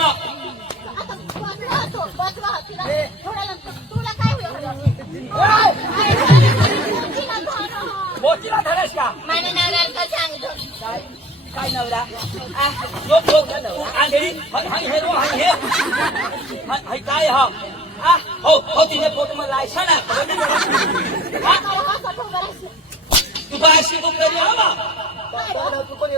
ना मोतीला धरस का माने नवऱ्याला सांगतो काय नवरा लोक लोक आंधळी हाय हे रो हाय हे काय हा हो हो तिने फोटो मध्ये लायसन तू बाशी को करी आवा तू कोणी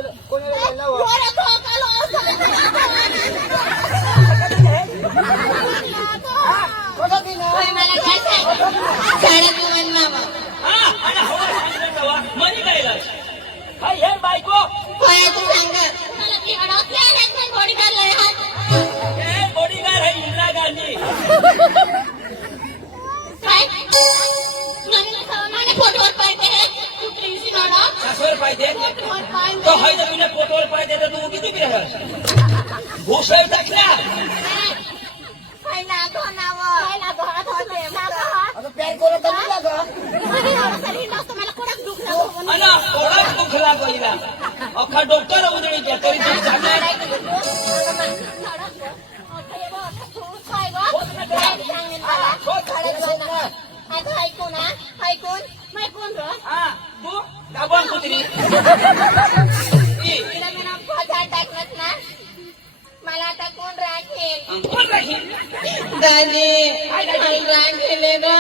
मला काय सांग शाळेत मामा मनी काय हाय हे बायको कोणाचं सांग मला ती अडकल्या बॉडी काढलाय हात बॉडीगार्ड है इंदिरा गांधी काय माने फोटोवर पाहिजे हे तू प्रिन्सी नोडा कसवर पाहिजे फोटोवर पाहिजे तो हाय तुझे फोटोवर पाहिजे तर तू किती बिरह भूषण टाकला पहिला धनावर पहिला धनात होते मागा आता प्यार करत नाही का मला एवढं शरीर नसतं मला कोणाच दुख नको अना कोणाच दुखला गईला अख्खा डॉक्टर उदळी त्या तरी तू जाणार तू दाबण कुत्री मला आता कोण राखेल कोण राहील दादी राखेल ना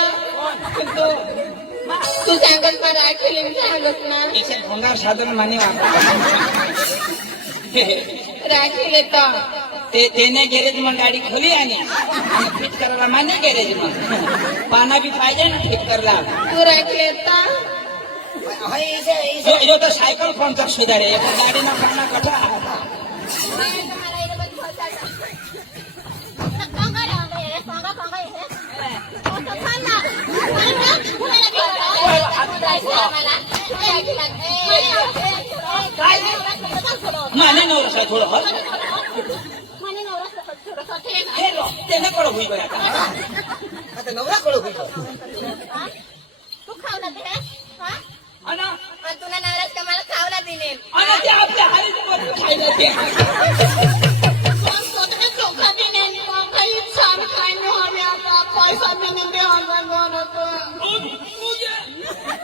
तू सांगत मला राखेल सांगत ना इसे होणार साधन माने राखेल येतो तेने गॅरेज मग गाडी खोली आणि फिट करायला माने गॅरेज मग पाना बी पाहिजे ना फिट करायला तू राखेल येतो जो तो सायकल कोणता सुधारे गाडी ना पाना कठा माने नवरस आहे थोडं त्यानं कळ होई बघा आता नवरा कळू तू खावला दे अना तुला नवराच का मला खावला दिले अना ते आपल्या हारीत खायला ते चोखा दिने काही छान खायला हवे आता पैसा दिने दे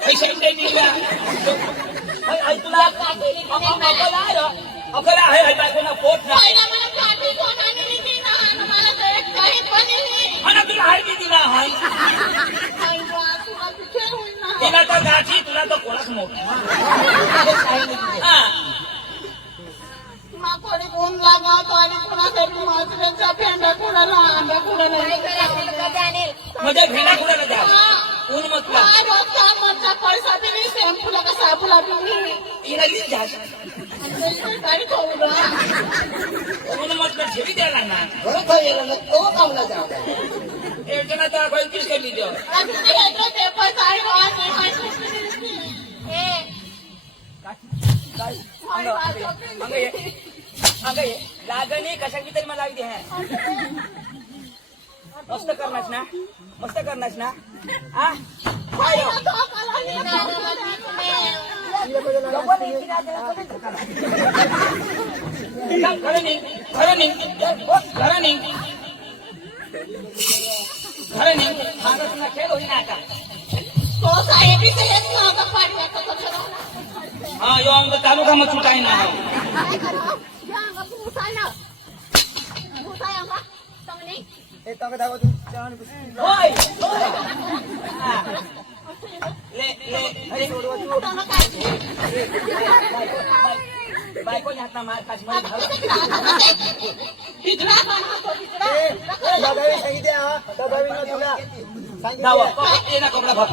पैसा नाही दिला तुला अकरा आहे बायकोना पोट ना पहिला मला काठी कोणाने दिली ना मला तर एक काही पण नाही अना तुला हाय बी दिला हाय तुला तिथे होईल ना तिला तर गाठी तुला तर कोणाच मोठा माकडे कोण लागावतो आणि कुणासाठी माजऱ्याचा फेंडा कुणाला आंबा कुणाला म्हणजे भेडा कुणाला द्या ऊन म्हटलं रोजचा पैसा दिली शॅम्पूला का साबूला दिली तिला लीच घ्या गाडी खाऊ ऊन म्हटलं ठेवी द्यायला ना घरात गेला तो कामला जाऊ एक जण तर गलतीच केली देव लागणी कशाची तरी मला लागली आहे मस्त करणास ना मस्त करणास ना हा खरं नाही खरं नाही खरं नाही खरं नाही महाराष्ट्राला खेळ होई ना आता हा यो आमचा तालुका मग चुकाय ना होय बायकोने हात मार खास ना कपडा भर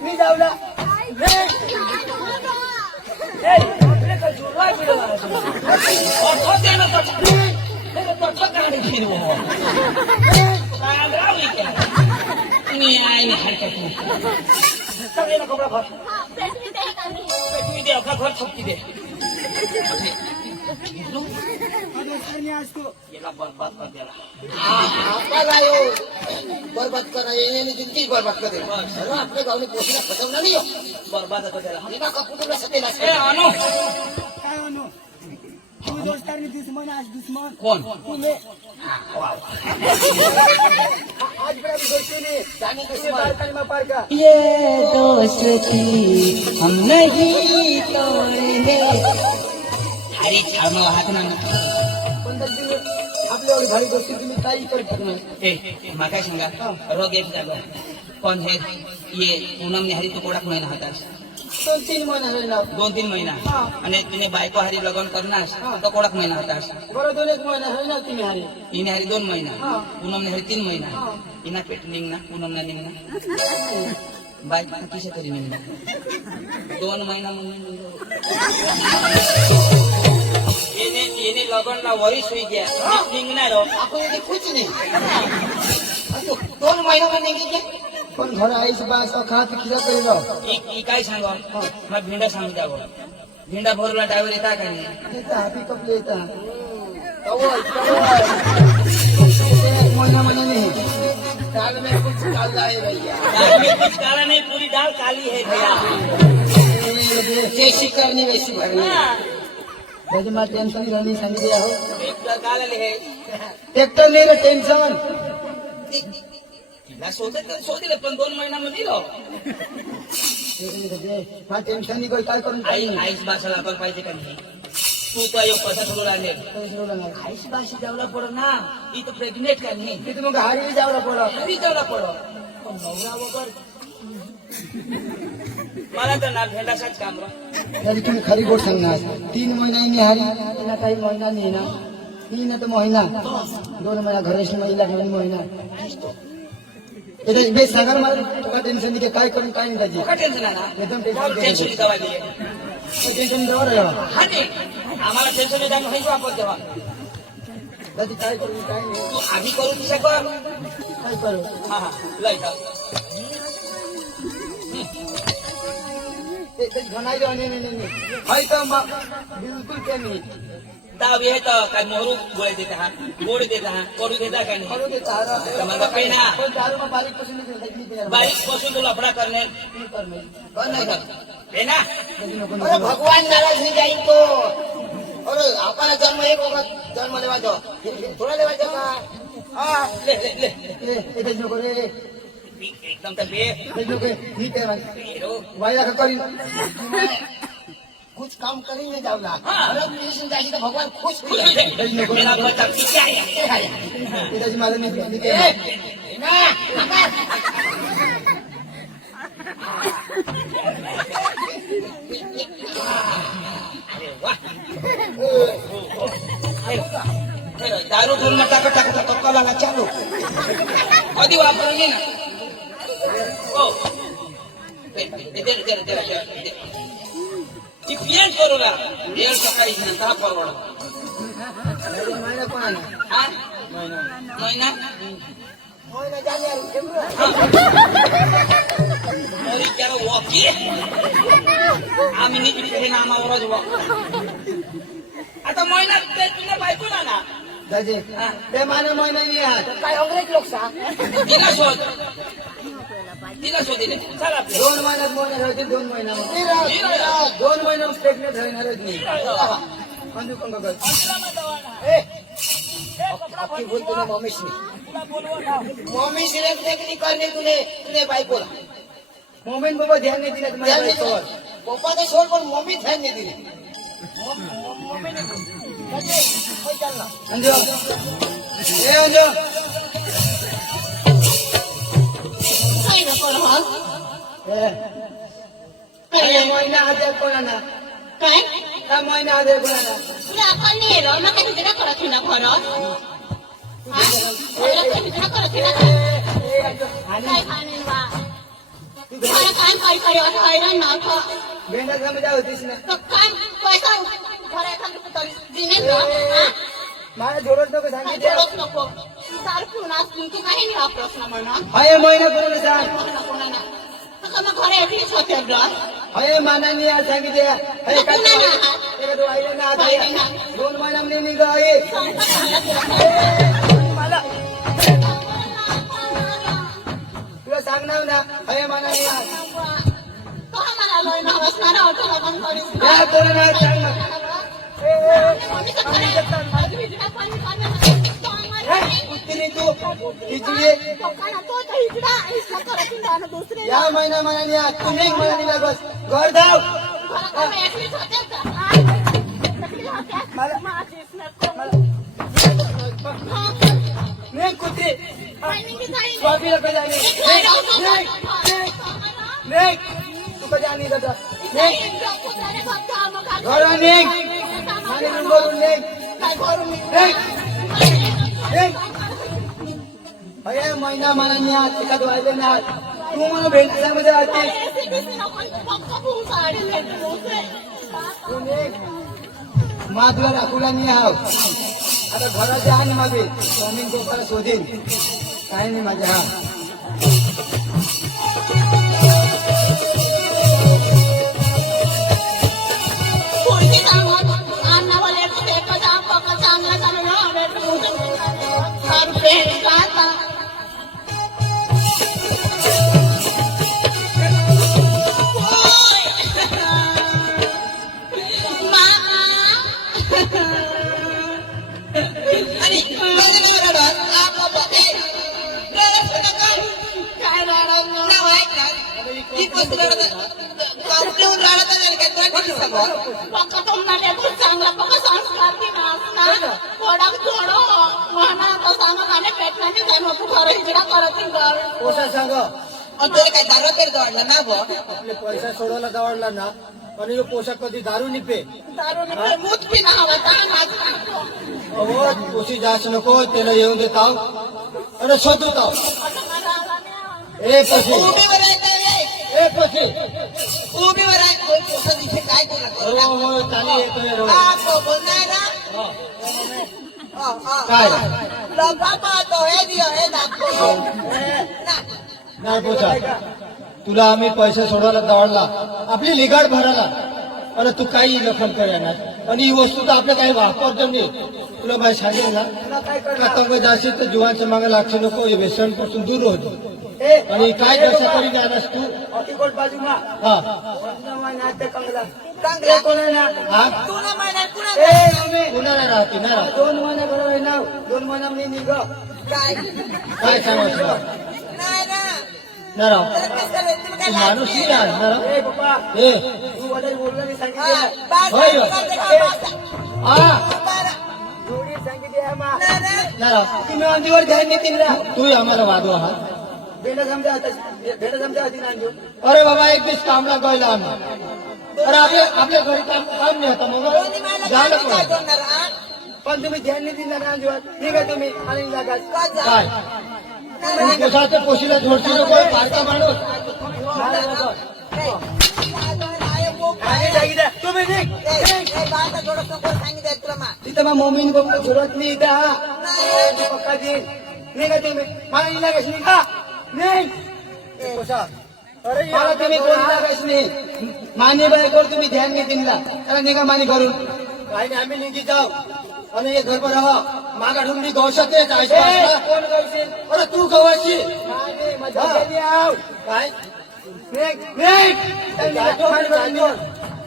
मी जाऊला ଅଠର ଦିନ ତଠ କାଢି ଫିରିବ आईने हरकत नहीं सब ये कपड़ा भर हाँ पेट में दे कानी पेट में दे अपना घर छपकी दे ये ला बर्बाद कर देला आपला यो बर्बाद करा येणे जिंदगी बर्बाद कर देला सर्व आपल्या गावने पोषणा फसवला नाही हो बर्बाद कर देला निका कपुटला सतेला ए अनु काय म्हणू तू दोस्तानी दुश्मन आज दुश्मन कौन तुले आज बड़ा दोस्ती ने जाने कैसे बार कलमा पार का ये दोस्ती हम नहीं तोड़ेंगे हरी छानो हाथ ना 15 दिन आपल्या एवढी भारी दोस्ती तुम्ही काही करू शकणार ए माका सांगा रोग एक जागा कौन है ये पूनम ने हरी तो कोडाक महिना होता 2-3 महिना होईल ना 2-3 महिना हाँ. आणि तिने बायको हरी लग्न करणार तो कोडाक महिना होता बरं 2-1 महिना होईल ना तुम्ही हारी इने हरी 2 महिना हाँ. पूनम ने हरी 3 महिना हाँ. इना पेट निघना पूनम ना निघना बायको किसे तरी निघना 2 महिना म्हणून येणे लगन ला वरी सुई गया निघणार आपण इथे कुछ नाही असो 2 महिन्यामध्ये निघते पण घर आईस बास खात खिरा करी राव ई काय सांगा मग भिंडा सांगू द्यावं भिंडा भरला ड्रायव्हर येता का नाही येता हाती कपले येता कवळ महिना महिना नाही दाल में कुछ काला है भैया दाल में कुछ काला नहीं पूरी दाल काली है भैया जैसी करनी वैसी भरनी त्याची मला टेन्शन राहिली सांगितले आहो एक काला है ट्रॅक्टर नाही टेन्शन तिला शोधले पण 2 महिन्यामध्ये दिलो मला टेन्शन नाही काय करून आईस भाषा आपण पाहिजे का नाही तू तो यो पैसा थोडं राहिले आईस भाषा जावला पडो ना ती तर प्रेग्नेंट का नाही तिथे मग हारी जावला पोरा घरी जावला पडो पण नवरा वगैरे मला तर ना भेंडासाच काम तरी तुम्ही खरी गोष्ट सांगणार 3 महिना मी हारी ना काही महिना नाही ना मी ना तर महिना 2 महिना घरच महिला घेऊन महिना त्याच्या बेस सांगा मला तुला टेन्शन नाही काय करून काय नाही त्याची काय टेन्शन आहे ना एकदम टेन्शन टेन्शन दवा दिली टेन्शन जवळ आहे हा नाही आम्हाला टेन्शन नाही जाणं व्हायचं आपण तेव्हा त्याची काय करून काय नाही तू आम्ही करू की सगळं काय करू हा हा लय जा ते घणाई जाऊ नाही हाय तर मग बिलकुल काय नाही दाव येत काय मोहरू गोळे देत हा गोड देत हा करू देता काय नाही करू दे तारा मला काही ना पण दारू मग बारीक पासून नाही बारीक पासून तू लफडा करणे पण नाही का हे ना अरे भगवान नाराज नहीं जाइन तो अरे आपला जन्म एक वक्त जन्म लेवायचो थोडा लेवायचो का हा ले ले ले त्याची नको रे एकदम तर बे त्याची नको ठीक आहे भाई हेरो वायदा का करीन कुछ काम करी नहीं जावला हाँ. अरे कृष्ण जासी तो भगवान खुश हो खुश जाए हो जाए मेरा बच्चा पीछे आया त्याची मला नाही ना अरे वाह दारू घेऊन मग टाकत टाकत टक्का लागा चालू कधी वापरली ना हो ती पियन करू ना येळ सकाळी नंतर परवड महिना पण आहे हा महिना होय जाने मोरी त्याला वॉकी आम्ही निघली हे नामावरच वॉक आता महिना ते तुला बायको ना दाजी ते माने महिना नाही आहात काय अंग्रेज लोक सांग तिला शोध दिले चल आपले 2 महिन्यात महिना राहते 2 महिना 2 महिना प्रेग्नेंट राहणारच नाही अंजू पण बघा आपकी बोल तूने मम्मी से मम्मी से नहीं करने तूने तूने भाई बोला मोमेंट बाबा ध्यान नाही दिलं ध्यान तुम्हाला नहीं दिया पापा ने छोड़ पर मम्मी ध्यान नहीं दिले अंजू ए अंजू काय नको राहत ए अरे महिना आधी कोणाला काय हा महिना आधी कोणाला तुला आपण नाही रो नका तुझ्या करत ना घरात हा तुला तुझ्या करत ना काय खाणे बा मला काय काय करे असं हैराण ना भेंडा समजा होतीस ना काय पैसा घरात तरी दिनेश हा? मला जोडत नको काय सांगितलं जोडच नको दारू पिऊन असतील की काही नाही प्रश्न म्हणा अये महिना करून सांग कोणाला तसं मग घरे एकलीच होते ग अये मानानी आज सांगितले अये काय तो आईले ना आता आईले ना. 2 महिन्यामध्ये निघ आहे मला तुला सांगणार ना अये मानानी आज कहा मला लोय ना बसणार ऑटो लगन करीस काय करू ना सांग ना कुत्ती तू इकडे या महिना मनाने आज तू निघ मनाने लागस घर धाव निघ कुत्रे स्वामी लोक जाणे निघ तू कधी आणि दादा निघ घर निघ आणि बोलून निघ निघ निघ अरे महिना मनाने आज एखाद वाजले ना तू मला भेटण्यामध्ये राहते तू निघ मा तुला राखूला नाही हाव आता घरात आणि मागे स्वामी गोपाला शोधेन काय नाही माझ्या हा चांगला पक्का संस्कार दिना थोडा थोडो म्हणा तो सांगा पेटण्याची जन्म तू खरं इकडा करत पोसा सांग तरी काय दारू पेर दौडला ना बो आपले पैसा सोडवायला दवडला ना आणि तो पोशाख कधी दारू निपे दारू मूत पिना हवा अहो पोशी जास्त नको त्याला येऊन देत आव आणि शोधत आव ए पशी उभीवर आहे ए पशी उभीवर आहे कोण पोसा दिसे काय बोला हो हो चाली येतोय रो बोलणार ना काय बाबा तो हे दियो हे दाखव नाही पोचा तुला आम्ही पैसे सोडायला दवडला आपली लिगाड भरायला आणि तू काही लखन करणार आणि ही वस्तू तर आपल्या काही वापर नाही तुला माहिती सांगेल ना का तंग जाशील तर जीवांच्या मागे लागશે नको हे व्यसन पासून दूर होतो आणि काय कशा तरी जाणास तू हा हा कुणाला राहते ना 2 महिने बरोबर ना 2 महिन्यामध्ये निघ काय काय सांगायचं नाही ना ना राव तू माणूस नाही आज ना राव ए तू वडील बोलला नाही सांगितलं होय हा थोडी सांगितली आम्हा ना राव तुम्ही अंजीवर ध्यान देतील ना तू आम्हाला वादवा हा भेट समजा होती ना अंजू अरे बाबा एक दिवस कामला गयला आम्ही अरे आपल्या घरी काम नाही होता मग झालं पण तुम्ही ध्यान नाही दिलं ना अंजूवर निघा तुम्ही आणि लागाच काय पोसाच्या पोशीला झोडशी नको बारका माणूस तुम्ही निघ तिथं मग मम्मीने पप्पा झोडत नाही इथं पक्का देईल निघा तुम्ही मला लागायच निघा निघ पोसा अरे मला तुम्ही कोणी लागायच नाही माने बायकोर तुम्ही ध्यान नाही दिला त्याला निघा माने करून काही नाही आम्ही निघी जाऊ आणि हे घर पर राहा मागा ढुंगडी गवशात कोण गवशील अरे तू गवाशी काय निघ निघ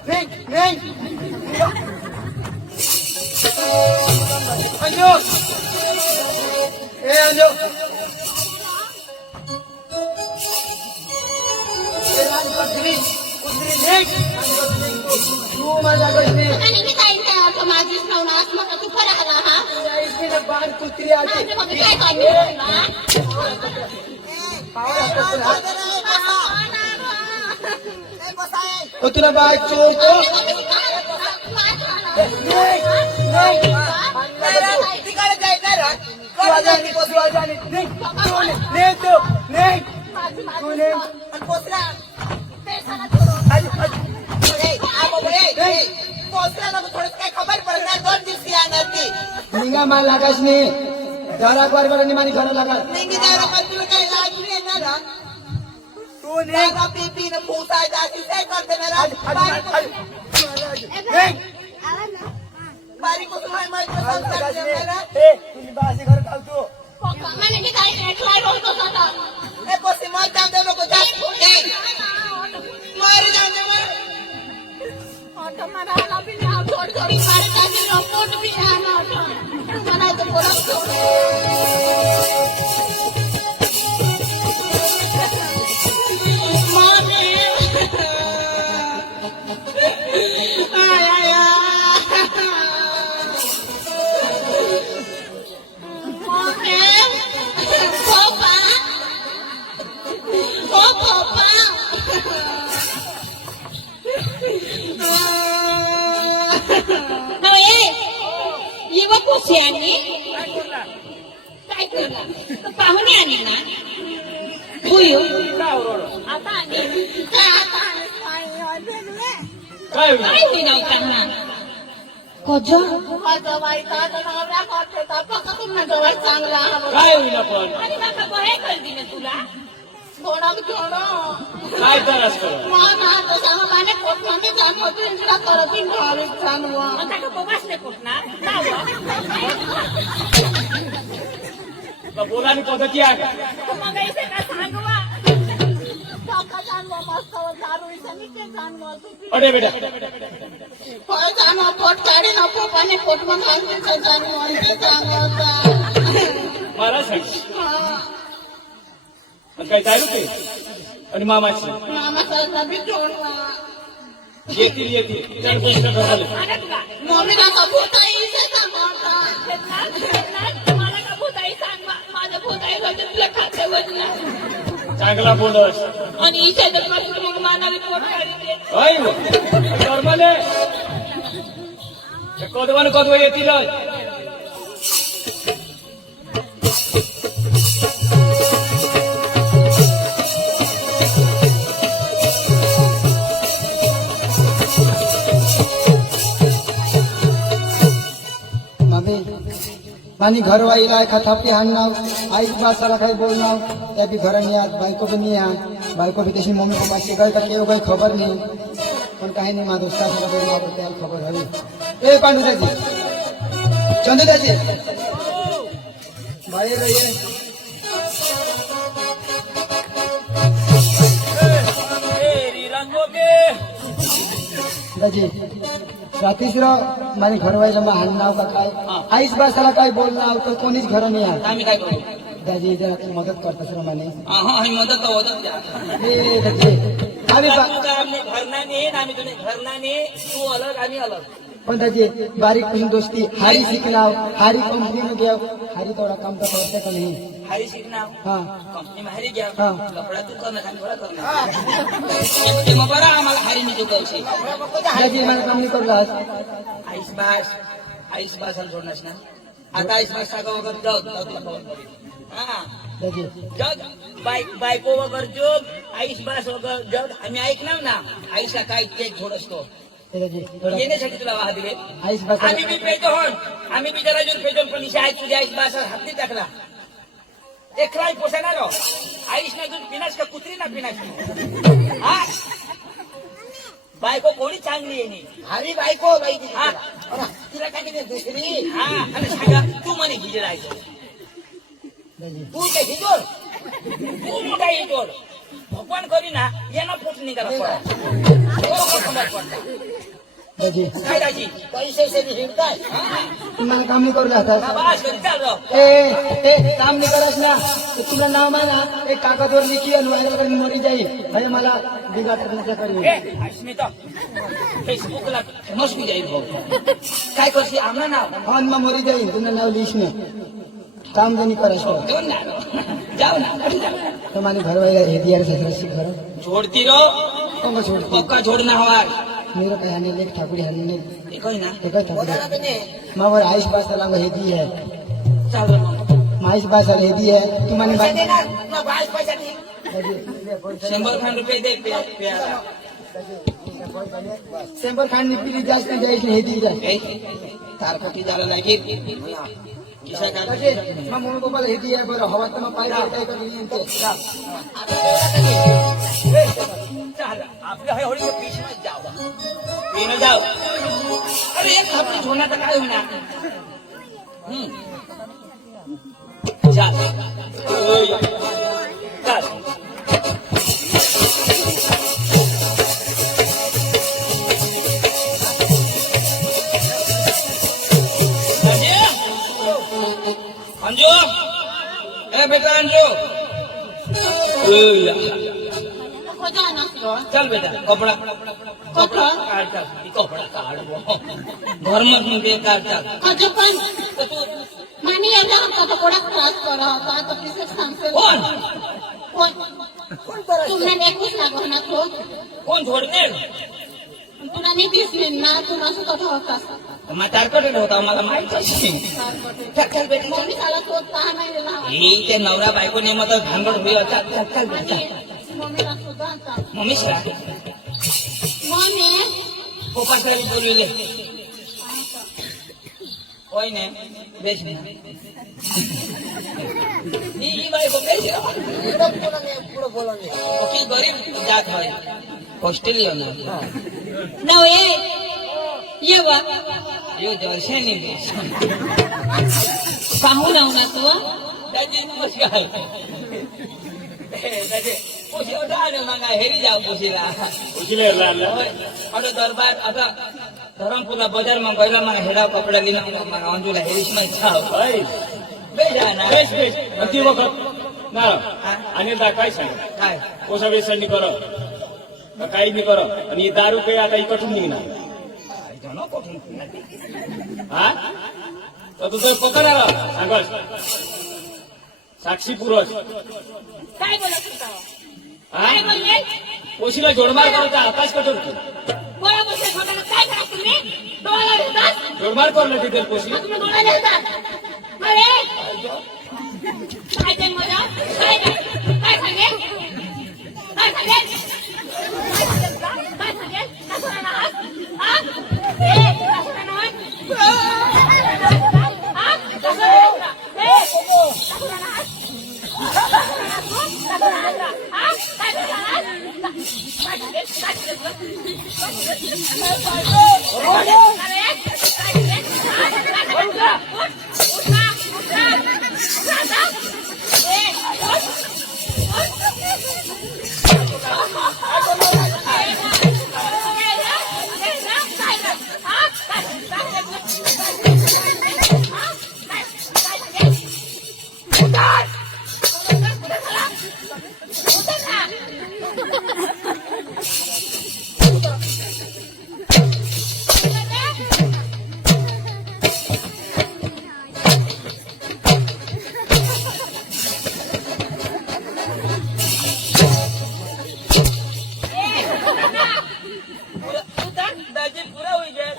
निघ निघ अंजू ए अंजू कुत्री निघ तू माझ्या घरी माझीच नवनास मग तू खरं आला हा बाण कुत्री आली काय काय तुला बाय चोर तो खबर पडणार निघा माल लागास नाही घरात बरोबर मानी घर लागास निघी दारा पण तुला काही लाज नाही येणार ना तू निघ दादा पी न फुसायचं अशी काय करते ना बारीक कुसुम आहे माहिती तुम्ही बाशी घर खालतो पप्पा मला मी काय ट्राय होतो आता ए कोसी मार जाऊ दे नको जा मार जाऊ दे मार ऑटो मला आला भी ना थोडी थोडी मार जाते रिपोर्ट भी आना ऑटो मला तो बोला मामे आय आय मामे पप्पा ओ पप्पा युवक कोशी आणि काय करला पाहुणे आली ना होय आता आली काय होईना होता ना कोजो माझा बायका नवऱ्या करते फक्त तुमचा जवळ चांगला काय होईना पण आणि बाबा बरे कर दिले तुला थोडा थोडं काय त्रास कर माना तो सांग माने कोटमाने जाण होतो इंद्रा करतीन भारी चांगवा आता का बसले कोटणार बोलानी पद्धती आहे का मग इथे का सांगवा काका जाणवा मस्त दारू इथे ते जाणवा तू अरे बेटा काय जाणवा पोट काढे ना पोपाने पोट मग आणते जाणवा ते सांगवा मला सांग काय दारू ते आणि मामाची मामा सारखा बी जोडवा येतील चार पैसे झाले मम्मी ना भूताई इथे सांगवा मला का भूताई सांग माझं भूताई वजन तुला खाते वजन चांगला बोलस आणि इथे तर मग मानावी पोट काढते अय नॉर्मल कदवा येतील मानी घर वाईला एका थापी हाणनाव आईच बासाला काही बोलनाव त्या बी घर नाही आज बायको बी नाही आहे बायको बी तशी मम्मी पप्पा शिकाय का केव काही खबर नाही पण काही नाही माझं सासरा बोलनाव पण त्याला खबर हवी ए पांडुदाजी चंदुदाजी बाहेर ये दाजी रात्रीच माझी घरवाईला मग हाणनाव का काय आईच बसायला काय बोलनाव तर कोणीच घर नाही आहे आम्ही काय करू दाजी जरा तू मदत करतास रे माने आम्ही मदत ए दाजी आम्ही घरना ने आम्ही तुझे घरना ने तू अलग आम्ही अलग पण दाजी बारीक पासून दोस्ती हारी शिकलाव हारी कंपनीनं घ्याव हारी थोडा काम तर करते का नाही हारी शिकना हा कंपनी में हारी गया हा. कपड़ा तू करना खाली थोड़ा करना मग बरा आम्हाला हारी मी चुकवशी दाजी मला काम नाही करला आईस बास सोडणार ना आता आईस बास सागा वगैरे जाऊ तुला खबर पडेल हा दाजी जग बायको वगैरे जोग आईस बास वगैरे जग आम्ही ऐकणार ना आईसला काय ते थोड असतो दाजी थोडा येण्यासाठी तुला वाह दिले आईस बसा आम्ही बी पेजो होण आम्ही बी जरा जून पेजो पण आई तुझ्या आईस बास हात नाही टाकला एकराय पोसणार आईस ना दूध पिनास का कुत्री ना पिनास हा बायको कोणी चांगली आहे नी हरी बायको बाई हा तिला काय केली दुसरी हा आणि सांगा तू म्हणे हिजरायचं दाजी तू ते हिजोर तू मोठा हिजोड भगवान करी ना यांना पोट निघाला पडा दाजी काय दाजी पैसे हिंडताय तुम्हाला काम नाही करला आता बस घरी चाल राव ए काम नाही करत ना तर तुला नाव माना एक कागदवर लिखी आणि व्हायरल मरी जाईल अरे मला बिघाड करण्याचा करू अस्मिता फेसबुकला फेमस होई जाईल भाऊ काय करशी आमना नाव हा मग मरी जाईल तुला नाव लिहिश नाही काम जणी करायचं देऊन ना जाऊ ना तर माझे घर वाईला हे दियार ससराशी घर छोडती रो कोण छोडती पक्का छोडना हवा मेरे काही हानी लेख ठाकुरी हानी नाही एक है ना एक ठाकुरी मावर आयुष बासाला हे दी है चाल रो मग आयुष बासाला हे दी है तुम्हाला पैसा देणार मग बाईस पैसा दे 100 खान रुपये दे प्याला शंभर खांड पिली जास्त नाही द्यायची हे दी जाय तारकटी झालं नाही किशा दाजी, मग म्हणून पप्पाला हे दी आहे बरं हवा तर मग पाय पडताय का नाही ते. आपल्या होळी पीस जाऊ पीन जाऊ अरे एक थापडी होण्याचं काय होणार चाल चाल अंजू ए बेटा अंजू नको जाणार तुला. चल बेटा कपडा कपडा? काढ चाल कपडा काढ घर मधून ते काढ चाल अजून पण मानी यायला होता कपडा त्रास करा होता आता पिसेच सांगते कोण कोण तुला नेकूच लागो ना तो कोण सोडणे तुला नाही दिसले ना तुला सुद्धा होता मग तारकट होता मला माहित चल चल बेटा मम्मी त्याला स्वतः नाही दिला ही ते नवरा बायको नेमत भांगड होईल चल चल चल बेटा मम्मीला सुद्धा आता मम्मीच का मम्मी पप्पासाठी बोलवले होय ने बेच ही बायको बेच पुढे बोला की गरीब जात होय ऑस्ट्रेलियन नव्हे ये वा यो दर्शनी बेच पाहू लावू ना तू त्याची नमस्कार त्याचे पोशी उठाने मग हेरी जाऊ पोशीला अरे दरबार आता धरमपुरा बजार में गईला मग हेडा कपडा लिना मग अंजुला हेरीच मग छाव बेजा ना बेस बेस अति वखत ना आणि काय सांग काय कोसा बेसणी कर काही बी कर आणि दारू काही आता इकडून निघणार दोनों कोठून हा तर तुझं पकडा सांगस साक्षी पुरस काय बोलत होता हा काय बोलले कोशीला जोडमार करायचा आकाश कठोर बोला बोलते छोट्याला काय करा तुम्ही डोळा देतात जोडमार करलं तिथे कोशी तुम्ही डोळा देतात अरे काय ते मजा काय काय सांगे काय सांगे काय सांगे कसं राहणार हा ए कसं राहणार हा कसं राहणार ए कसं राहणार दाजी पुरा होई जाए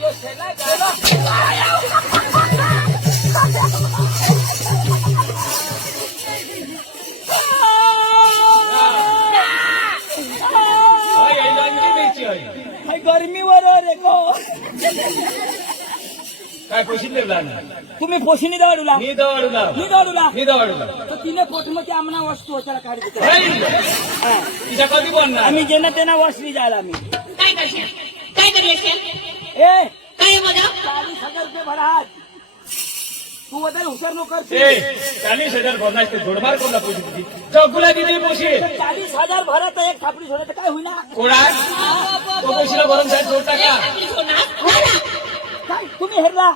यो सेना गर्मीवर रे को काय पोशील देवला ना तुम्ही पोशिनी दवाडूला मी दवाडूला मी दवाडूला मी दवाडूला तर तिने पोटमध्ये आम्हाला वस्तू होत्याला काढी तिच्या कधी बनणार आम्ही जेना त्यांना वसली जायला आम्ही काय करशील काय करशील ए काय मजा 40,000 रुपये भरात तू वगैरे हुशार नको कर 40,000 भरणार ते जोडमार कोणला पोशी तुझी चौकुला दिली पोशी 40,000 भरात एक थापडी सोडायचं काय होईना कोणा तो पोशीला भरून जाईल जोड टाका काय तुम्ही हेरला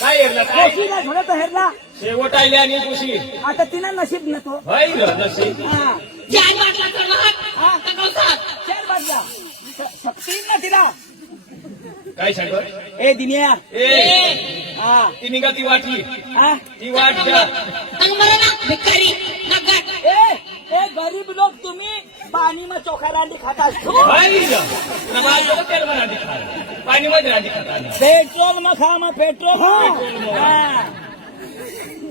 काय एरला काय पोशीला सोडत हेरला शेवट आली आणि पोशी आता तिनं नशीब नेतो भाई नशीब हा चार बाटला कर राहत का कौसात 4 बाजला शक्ती ना तिला काय सांग ए दिनिया ए हा ती निघा ती वाटली हा ती वाट घ्या तंग मला ना भिकारी नगट ए गरीब लोक तुम्ही पाणी में चोखा रांडी खाता भाई नमाज तेल में रांधी खा पानी में रांधी खाता पेट्रोल में खा में पेट्रोल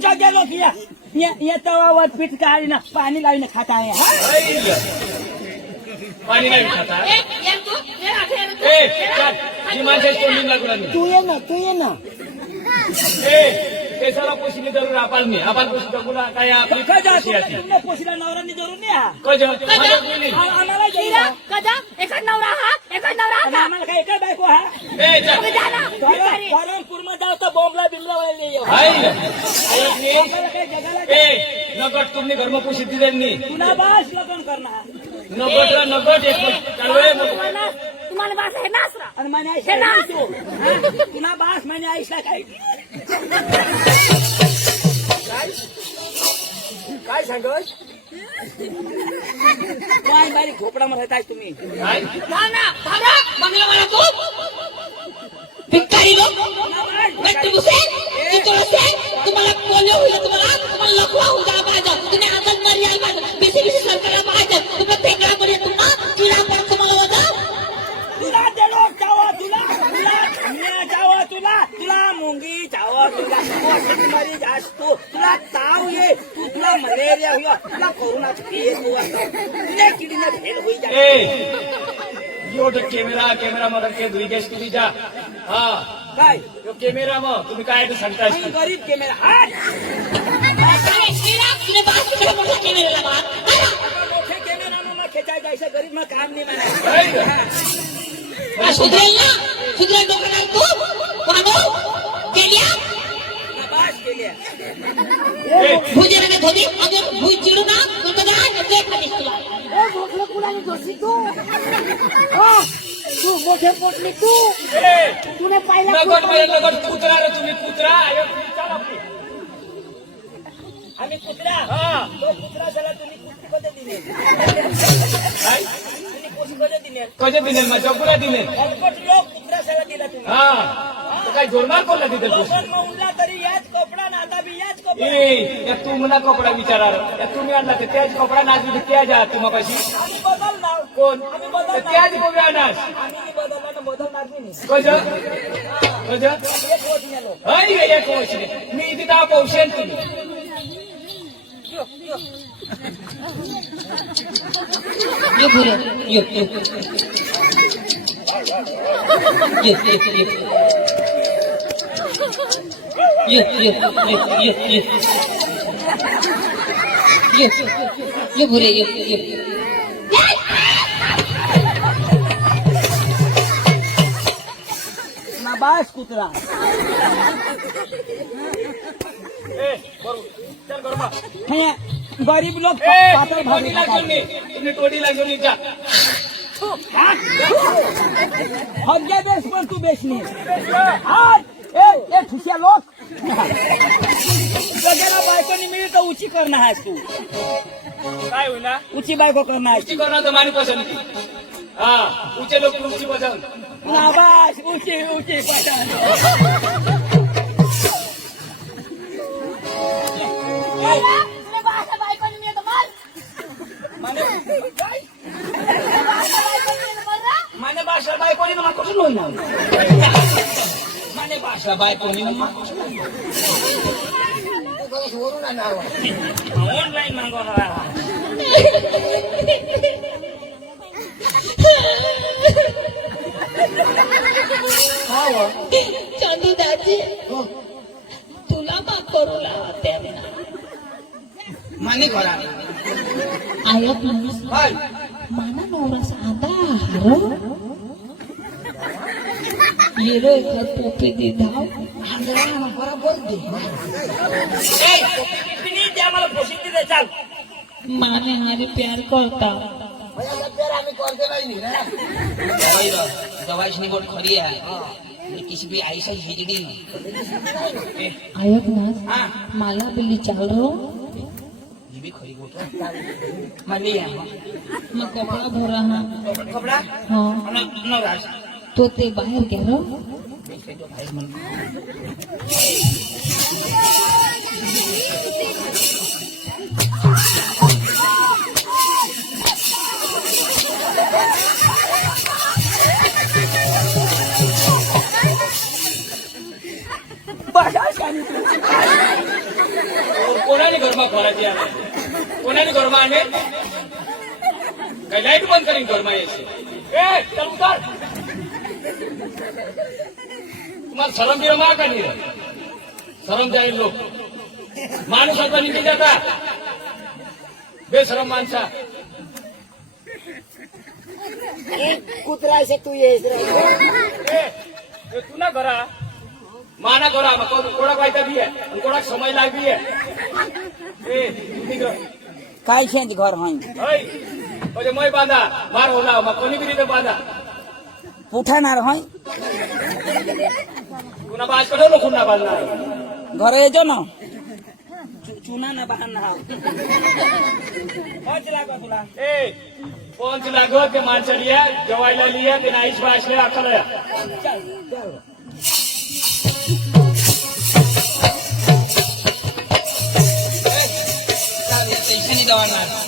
जगे लोक ये तवावर पीठ काढी ना पाणी लावी खाता है पाणी नाही खाता ए ये तू ये राखे ए ही माणसं तोंडी लागला नाही तू ये ना ए केसाला पोशीने जरूर आपण पोशी बघूला काय आपली काय जा कशी आहे ती? तुमने पोशीला नवरांनी धरून न्या कज माझ्यात गेली. आम्हाला घेऊन हिरा, जा. कदा एकच नवरा हा एकच नवरा आणि हा आम्हाला काय काय बायको हा ए जा. तुम्ही जा ना भिकारी. पूर्ण जाऊ तर बॉम्बला बिमला वळले हाय. आयतनी. काय जगाला ए नगट तुम्ही घरमा पोशी दिले नाही तुला बास लग्न करणार नगटला नगट एक चालवे तुम्हाला बास आहे नासरा आणि म्हणे हे ना. तुला बास म्हणे आईशला काय काय सांगत काय बारी खोपडा म्हणत आहे तुम्ही काय बंगला मला तू भिकारी लोक गट्टू हुसेन चितोड हुसेन तुम्हाला पोलिओ होईल तुम्हाला लकवा होऊन जा पाहिजे तुम्ही हातात मर यायला पाहिजे बीसीबीसी सरकारला पाहिजे तुम्ही फेकला पडे तुम्हाला किडा पण तुम्हाला वजा तुला देलो चावा तुला मुंगी चावा तुला मरी जास्तो तुला ताव ये तुला मलेरिया हुआ तुला कोरोना फेल हुआ तुला किडनी फेल होई जा ए यो तो कॅमेरा मगर के दुईगेस तुझी जा हा काय यो कॅमेरा मग तुम्ही काय ते सांगताय मी गरीब के मेरा हात तुम्ही बास तिकडे मोठा कॅमेरा लावा मोठे कॅमेरा में खेचाय जायचं गरीब में काम नहीं माना सुधरेल डोकं नाही तू कोणानो गेल्या बास केल्या भुजेराने धोती अगर भुज चिडू ना तर बघा ते खालीस तुला ए मोठं कुणाला दोषी तू तू मोठे पोटली तू तुने पाहिला नगट मध्ये नगट कुत्रा रे तुम्ही कुत्रा यो चला आपली आम्ही कुत्रा हा तो कुत्रा झाला तुम्ही कुत्री कधी दिले काय तुम्ही पोशी कधी दिले कसे दिले मग चकुला दिले अल्पट लोक कुत्रा सगळं दिला तुम्ही हा तो काय जोरमार कोणला तिथे तू पण म्हणला तरी याच कपडा ना आता बी याच कपडा ए त्या तू म्हणा कपडा विचारा त्या तुम्ही आणला तर त्याच कपडा नाचली त्या जा तुम्हा कशी आम्ही बदलणार कोण आम्ही बदलणार त्याच गोबी आणस आम्ही बी बदलणार तर बदलणार नाही कज एक वर्ष नेलो हय गे एक वर्षी मी तिथं पौशेन तुम्ही ये बुरे ये बुरे ये ना बास कुत्रा ए बरोबर चल गरमा हे गरीब लोक ए पातळ टोडी भाजी लागून नी तुम्ही टोडी लागून जा हग्या बेस पण तू बेसनी हात ए ठुसिया लोक सगळ्याला बायकोनी मिळली तर उची करणार आहेस तू काय होईना उची बायको करणार आहेस उची करणार तर मानी पसंत हा उचे लोक उची पसंत ना बास उची पसंत तुला बासा बायकोनी मी तर मार माने काय बासा बायकोनी मी तर मार रा माने भाषा बायकोनी ना कुठून होईना माने भाषा बायकोनी ना वरून आणणार ऑनलाईन मागवणार चांदू दाजी तुला माफ करू लावते माने करा आयत माणूस हाय माना नवरा साधा हारो येरो एका पोपी दे धाव बरोबर दे तिने त्या मला पोषित दे चाल माने हारे प्यार करता आम्ही करते नाही ना दवाई गोट खरी आहे किसी भी आईशा हिजड़ी आयत ना हाँ मला बिल्ली चाल रो ये भी खरी गोट मनी है मग कपडा भरा हा कपड़ा हाँ न राज तो ते बाहेर गेलो कोणाने गरमा खोराची आले कोणाने गरमा आले काय लाईट बंद करीन गरमा यायची ए चल उतर तुम्हाला शरम बिरम आहे का नाही रे? शरम जाईल लोक माणूस आता निघी जाता बेशरम माणसा कुत्रा असे तू येस रे ए, तू ना करा माना करा कोणा पाहिजे बी आहे आणि कोणाक समय लागली आहे ए निघ काय खेच घर हाय म्हणजे मै बांधा मार होणार मग कोणी बी रीते बांधा पुठाणार हाय पुन्हा बाज कडे लोक ना बांधणार घर येतो ना चुना ना बांधणार तुला ए पंच लागत ते माणसं लिया जेवायला लिया ते नाईश भाषले अकल पैशानी दवाणार